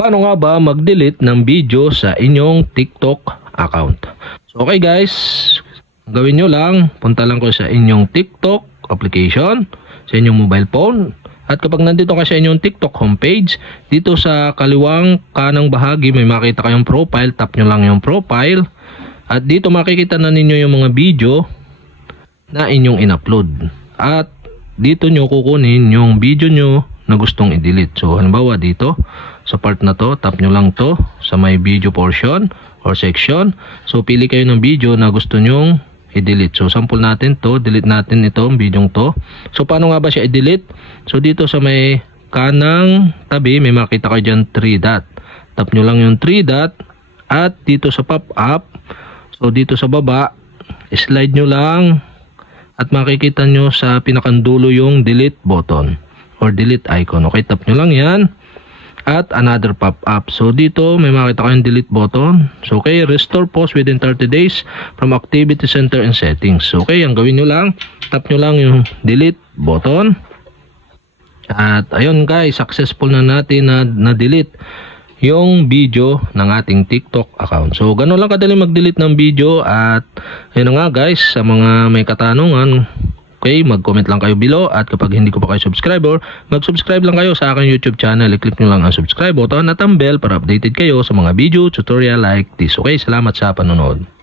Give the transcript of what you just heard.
Paano nga ba mag-delete ng video sa inyong TikTok account? So okay guys, gawin nyo lang, punta lang ko sa inyong TikTok application, sa inyong mobile phone. At kapag nandito ka sa inyong TikTok homepage, dito sa kaliwang kanang bahagi may makita kayong profile, tap nyo lang yung profile. At dito makikita na ninyo yung mga video na inyong in-upload. At dito nyo kukunin yung video nyo na gustong i-delete. So halimbawa dito, sa part na to, tap nyo lang to sa may video portion or section. So pili kayo ng video na gusto nyong i-delete. So sample natin to, delete natin itong video to. So paano nga ba siya i-delete? So dito sa may kanang tabi, may makita kayo dyan 3 dot. Tap nyo lang yung 3 dot at dito sa pop-up, so dito sa baba, slide nyo lang at makikita nyo sa pinakandulo yung delete button or delete icon. Okay, tap nyo lang yan. At another pop-up. So dito may makita kayong delete button. So okay, restore post within 30 days from activity center and settings. So okay, ang gawin nyo lang, tap nyo lang yung delete button. At ayun guys, successful na natin na delete yung video ng ating TikTok account. So gano'n lang kadali mag-delete ng video. At ayun na nga guys, sa mga may katanungan, okay, mag-comment lang kayo below. At kapag hindi ko pa kayo subscriber, mag-subscribe lang kayo sa aking YouTube channel. I-click nyo lang ang subscribe button at ang bell para updated kayo sa mga video tutorial like this. Okay, salamat sa panonood.